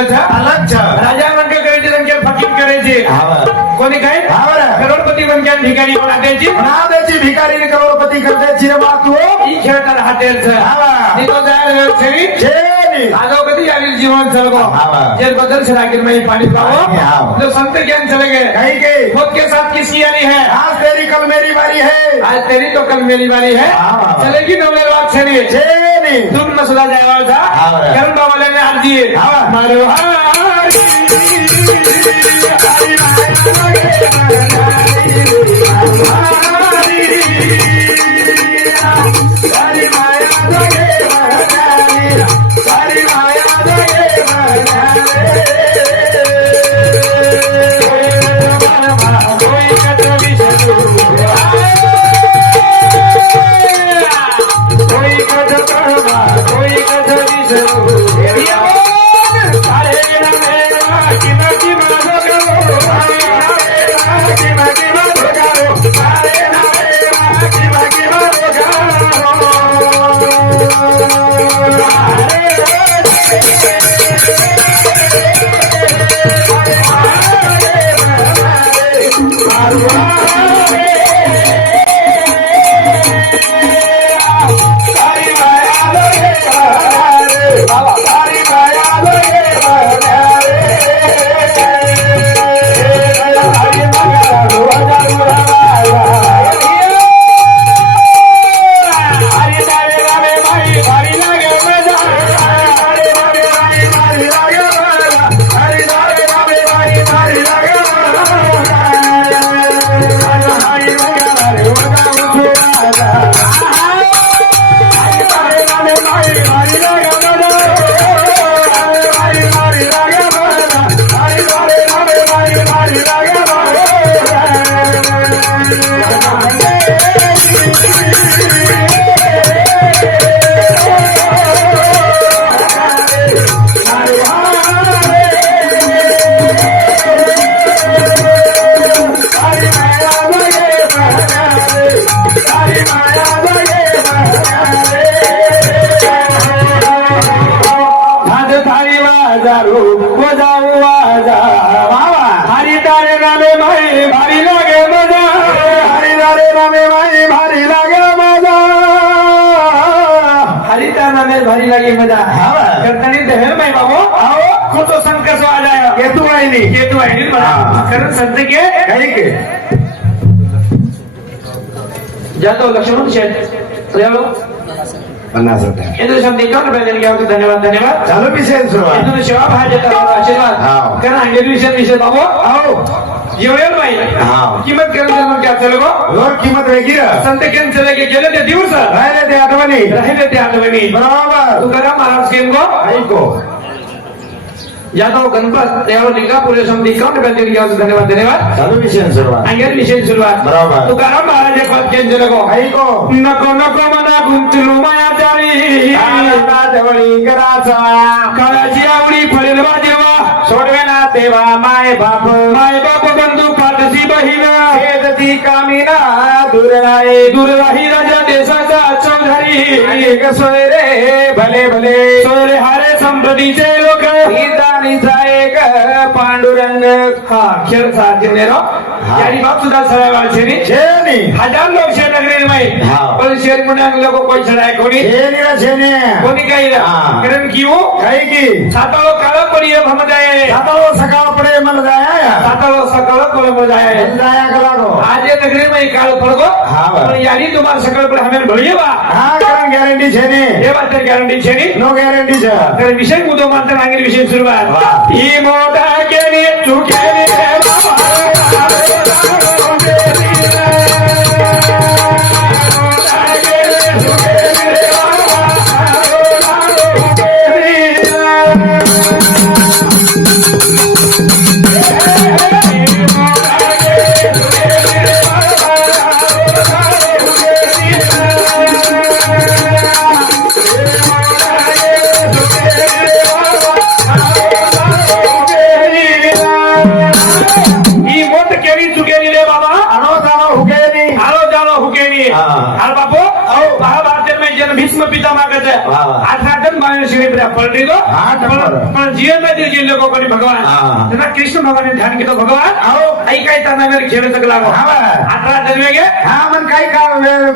राजा म्हणते करायचे त्यांच्या फकीर करायचे कोणी काय करोडपती बनक्या भिकारी द्यायची नाव द्यायची भिकारी करोडपती करतायची रे बा तू ही खेळताना हॉटेलचं आगाव कधी आली जीवन चलगो जेल बदल से रागिर में पानी पाओ जो संत ज्ञान चले गए कहीं के खुद के साथ किसकी यारी है आज तेरी कल मेरी बारी है आज तेरी तो कल मेरी बारी है चलेगी नवले बात छेनी तुम न सुधा जाएगा था करण बाबा ने आज दिए मारो भारी लगी मजा करतानी दहेर माई बाबू आओ खुद संकट आ जाएगा ये तू आई नहीं बड़ा कारण संत के कहीं के जातो लक्ष्मण शेठ चलो 50 रुपये इधर शब्द कौन बैठे गया आपको धन्यवाद चलो विशेष सुरुवात इधर सेवा भाई देता आशीर्वाद कारण अंगे विशेष बाबू आओ येईल बाई किंमत करायला मग क्या चलो लोक किंमत वेगळी संत केन चले गेले ते दिवस राहिले ते आठवणी बरोबर तुकाराम महाराज केन गो ऐको यादव गणपत देवर लिंगा पुरे समिती काउंट करते गया धन्यवाद चालू विषय सुरुवात बरोबर तुकाराम महाराज पद केन चले गो ऐको नको मना गुंतलू माया जाळी जवळी कराचा काळाची आवडी फळेल जेव्हा सोडवे ना तेव्हा माय बाप बंधू पाठशी बहीण हेदती कामिना दूर राही राजा देशाचा चौधारी सोय रे भले सोय रे हारे संपत्तीचे लोक दानीचा एक पांडुरंग हा खेळ साधने रो यानी बाप सुद्धा सरावाल छेनी हजार लोक शेर नगरी माई पण शेर मुंडांग लोक कोई चढाय कोणी कोणी काही कारण क्यों काही की सातालो काळा पडिय भम जाय सातालो सकाळ पडे मन जाय सातालो सकाळ पडे मन जाय जाया कलागो आज ये नगरी में काळ पडगो पण यानी तुम्हार सकाळ पडे हमें भळिए बा हा कारण गॅरंटी छेनी हे बात गॅरंटी छेनी नो गॅरंटी छ तर विषय मुदो मानता नांगेल विषय सुरुवात ही मोठा केनी चुकेनी हा. अरे बापू महाभारत में जन भीष्म पितामह છે આઠ માણસ શિવે પલટી દો પણ જીવનમાંથી જે લોકો કરી ભગવાન તેના કૃષ્ણ ભગવાનને ध्यान केलं भगवान आई काय त्यांना मेरे खेळ सकला गो आठरा जन्मे गे हा मन काय का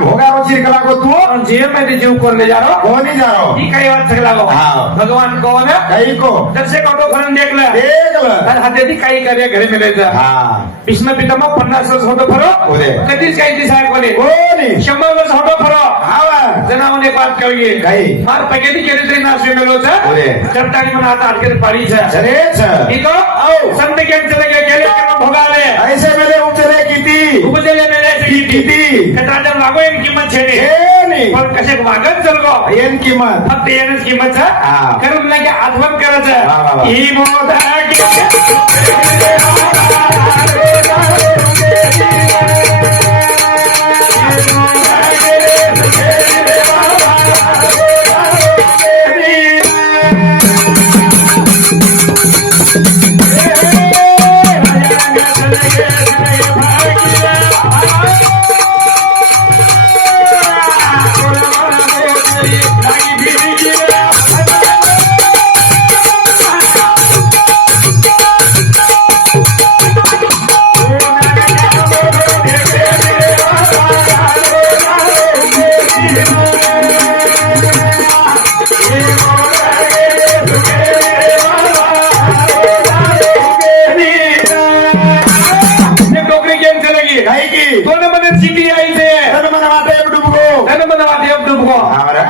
भोगारो चिरकला को तू जीवनमध्ये जीव कोरले जारो कोणी जारो ही काय वाट सकला गो भगवान कोण काही को दर्शक ऑटो करून देखलं तर हातेदी काही कार्य घरी मिळायचं भीष्म पितामह 50 वर्ष होतो फरो कधीच काही दिसाय कोणी 100 वर्ष होतो फरो जनावने बात कळगे काही मार पगेदी केली तरी नाश मिळवलं करतानी म्हणा आता अडकेत पाळीचं इको संत केम चले गेले भोगाले ऐसे मेले उपचले किती उपजले मेले किती कटाजन लागो एक किंमत छे पण कसे वागत चलगो येन किंमत फक्त येनच किंमत छे कारण नाही की आठवण करायचं ही मोठा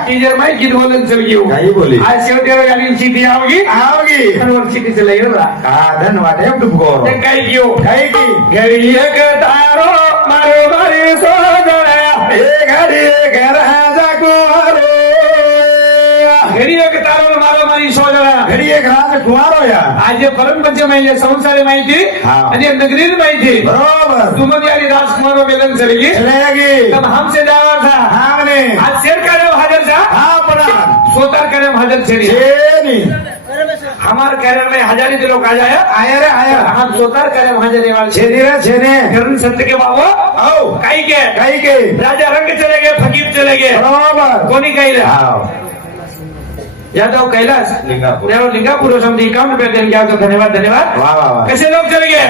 टीचर मैं गीत बोलन चल गई काही बोली आज शेवटी गाली सीधी आओगी और सीधी चले गया धन्यवाद है डुबको ते काही कियो काही की घरी एक तारो मारो मारी सो गया ए घरी एक राजा को घरी एक तारो मारो मारी सो गया घरी एक राजा कुमारो या आज परम पंच महिने संसारी माहिती आणि नगरी माहिती बरोबर तुम्ही आणि राजकुमार बेलन चलेगी तब हमसे जावा था हमने आज शेर करे हाजर था सोतार करे हाजर छे हमारे कैरियर में हजारी के लोग आ जाए आया रे आया हम सोतार करे हाजर वाले छेने करण सत्य के बाबू काई के राजा रंग चले गए फकीर चले गए बरोबर कोणी काही यादव कैलाश लिंगापुर समझी काम पे देंगे आपको धन्यवाद धन्यवाद कैसे लोग चले गए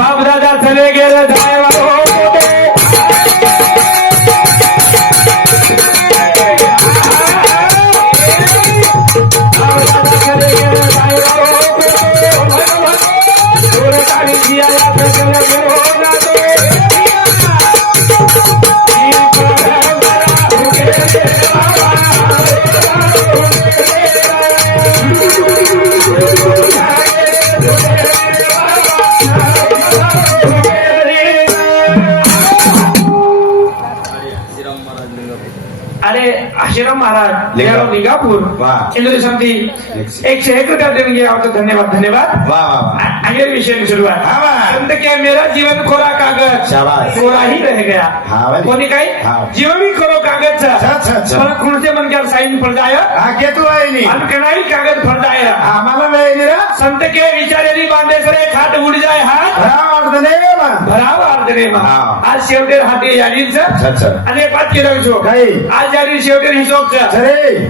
बाप दादा चले गए अरे आशीराम महाराज लिंगापूर इंद्र समिती 101 रुपया देंगे आपको धन्यवाद धन्यवाद आगे विषय में शुरुआत संत क्या मेरा जीवन कोरा कागज कोरा ही रह गया कोणी काही जीवन भी कोरो कागज पण कोणते मनकर साइन पडताय अनकणाई कागज पडताय आम्हाला वेळेला संत के विचारेली बांधे सरे खाट उड जाय हात भराव अर्धने आज शेवटे हाती यादीच आणि 5 किलो शो आज यादी शेवटे हिशोब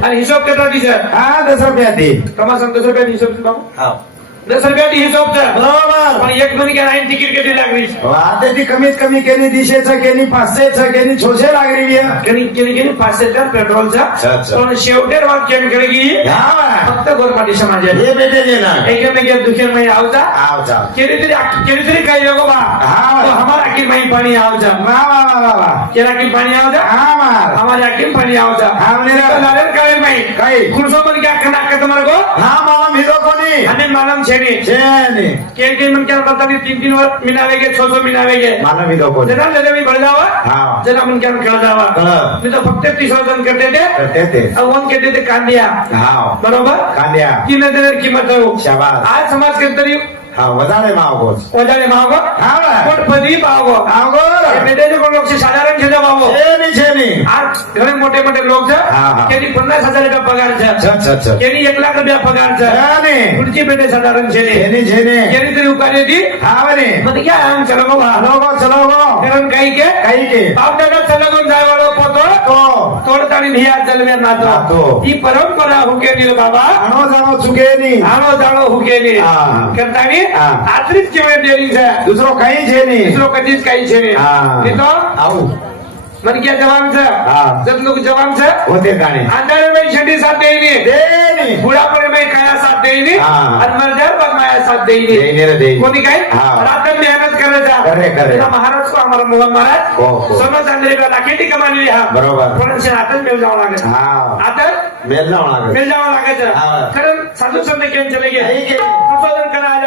आणि हिशोब कसा दिसत 10 रुपये कमा सांग 10 रुपये हिशोब बाबू 10 रुपयाची हिशोब बरोबर पण एक म्हणे काय तिकीट किती लागली आता ती कमीत कमी केली 200चं केली 500चं केली 600 लागली केली 500 पेट्रोलचा पण शेवटे वाक्य केली फक्त गोरपाटी समाज हे बेटे ना एकमेक दुखेर मही आवजा केली तरी काही लोक बा हमारा आखिर मही पाणी आवजा केला की पाणी आवजा हमारे आखिर पाणी आवजा नारेल काळे मही काही खुर्सो मन क्या खना का तुम्हारे को मालम हिरो कोणी आणि मालम छेनी के मन क्या पता नहीं 3 वर मिनावेगे 600 मिनावेगे मालम हिरो कोणी जना ले मी भर जावा जना मन क्या खेळ जावा मी तो फक्त 30 वजन करते थे और वन कहते थे कांदिया बरोबर कांदिया 3000 किंमत हो शाबाश आज समाज के तरी वजाने मागो कोटपती पावगो आवगो मेरे को लोग से साधारण खेळा बाबो आज घणे मोठे मोठे लोक हा, हा. त्यांनी 50,000 रुपया पगार છે अच्छा त्यांनी 1 लाख रुपया पगार છે ને खुर्ची पेटे साधारण છે જેને જેને त्यांनी तरी उकाली दी આવને मग क्या चलो बाबा ચલો ગો कारण काही के કઈ કે पावट्याला चलगून जाय वाळो पोतो તો तोडताणी भिया चलवे नातो नातो. ही परंपरा हुकेली बाबा આણો જાણો ચૂકે નહીં આનો જાણો हुकेली हा. करतानी हा. आतरीच केवळ देरी છે દૂસરો કઈ છે નહીં दुसरं कधीच काही છે हा. नाही तो આવું मन क्या जवान છે हा. जतलोक जवान છે હોતે કાણે आंधळे बाई छंडी साथ देईनी દેની बुढापणे बाई काया साथ देईनी हा. आणि मर्जार पण माया साथ देईनी देईनी रे देईनी. कोणी काय हा. रात्र मेहनत करायचा करे, करे. तेव्हा महाराज को आम्हाला मोहन हो, महाराज हो. सोनं चांदली लाखेटी कमाली हा बरोबर. थोडंसे हातच मिळ जावं लागेल हा आता મેલ ના લાગે मिळ जावं लागायचं हा. कारण साधू संत केम चले नाही गेले गेले. संशोधन करायला